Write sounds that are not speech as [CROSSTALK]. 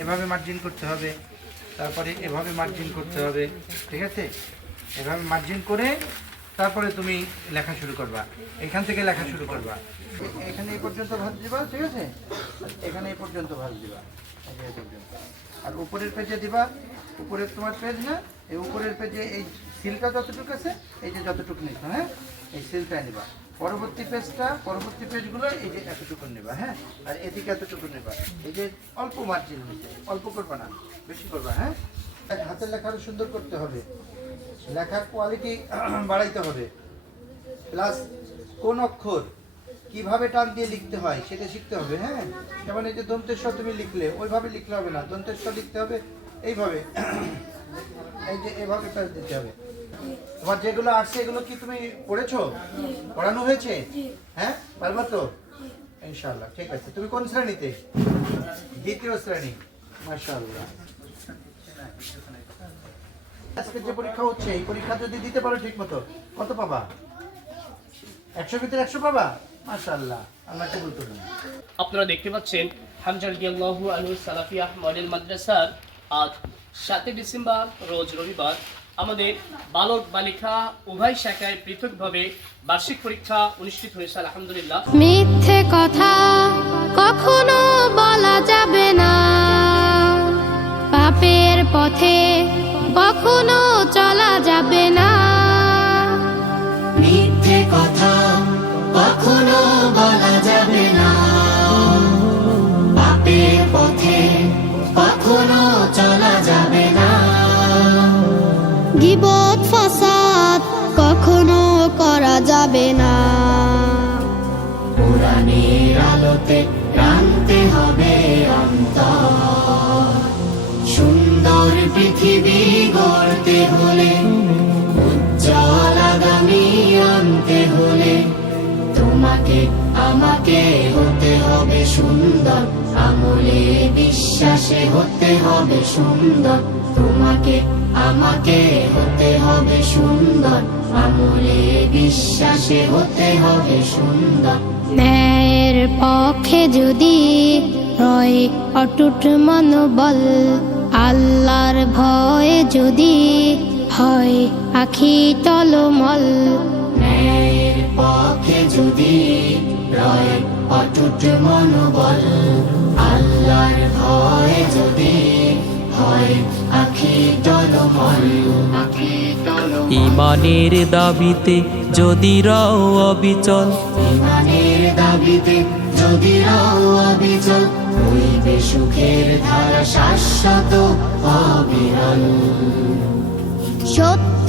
এভাবে মার্জিন করতে হবে, তারপরে এভাবে মার্জিন করতে হবে, ঠিক আছে? এভাবে মার্জিন করে তারপরে তুমি লেখা শুরু করবা, এখান থেকে লেখা শুরু করবা। এখানে এই পর্যন্ত ভাজ দিবা, ঠিক আছে? এখানে এই পর্যন্ত ভাজ দিবা আর উপরের পেজে দিবা, উপরের তোমার পেজ না, এই উপরের পেজে এই সিলটা যতটুকু আছে, এই যে যতটুকু নিছো হ্যাঁ? এই সিলটা নিবা। পরবর্তী পেজটা, পরবর্তী পেজগুলো এই যে এতটুকু নেবা হ্যাঁ? আর এদিকে এতটুকু নেবা। এই যে অল্প মার্জিন হয়েছে, অল্প করবা না, বেশি করবা হ্যাঁ? হাতের লেখা আরও সুন্দর করতে হবে। লেখার কোয়ালিটি [CLEARS THROAT] বাড়াইতে হবে। প্লাস কোন অক্ষর কীভাবে টান দিয়ে লিখতে হয় সেটা শিখতে হবে হ্যাঁ? যেমন এই যে দন্তেশ্বর তুমি লিখলে, ওইভাবে লিখলে হবে না। দন্তেশ্বর লিখতে হবে, এইভাবে। [CLEARS THROAT] এই যে এভাবে প্যাচ দিতে হবে। তোমার যেগুলো আসছে এগুলো কি তুমি পড়েছো? পড়ানো হয়েছে? হ্যাঁ? পারবা তো? ইনশাআল্লাহ ঠিক আছে। তুমি কোন শ্রেণীতে? দ্বিতীয় শ্রেণি। মাশাআল্লাহ। আজকে যে পরীক্ষা হচ্ছে এই পরীক্ষা যদি দিতে পারো ঠিক মতো কত পাবা? একশো ভিতরে একশো পাবা? মাশাআল্লাহ। আল্লাহ কবুল করুন। আপনারা দেখতে পাচ্ছেন হামজা রাদিয়াল্লাহু আনহু সালাফিয়া মডেল মাদ্রাসার আজ সাতই ডিসেম্বর রোজ রবিবার। আমাদের বালক বালিকা উভয় শাখায় পৃথকভাবে বার্ষিক পরীক্ষা অনুষ্ঠিত হয়েছে, আলহামদুলিল্লাহ। মিথ্যে কথা কখনো বলা যাবে না। পাপের পথে কখনো চলা যাবে গিবত ফাসাদ, কখনো করা যাবে না। কোরআনের আলোতে টানতে হবে সুন্দর পৃথিবী গড়তে হলে, উজ্জ্বল আগামী আনতে হলে, তোমাকে, আমাকে হতে হবে সুন্দর, আমলে বিশ্বাসে হতে হবে সুন্দর, তোমাকে, আমাকে সুন্দর। আমলে বিশ্বাসে হতে হবে সুন্দর। ন্যায়ের পক্ষে যদি রয় অটুট মনোবল আল্লাহর ভয়ে যদি হয় আখি টলমল। ন্যায়ের পক্ষে যদি রয় অটুট মনোবল আল্লাহর ভয় যদি হয় আখি টলমল আখি ইমানের দাবিতে যদি রাও অবিচল। ইমানের দাবিতে যদি রাও অবিচল হইবে সুখের ধারা শাশ্বত অবিরল। সত্য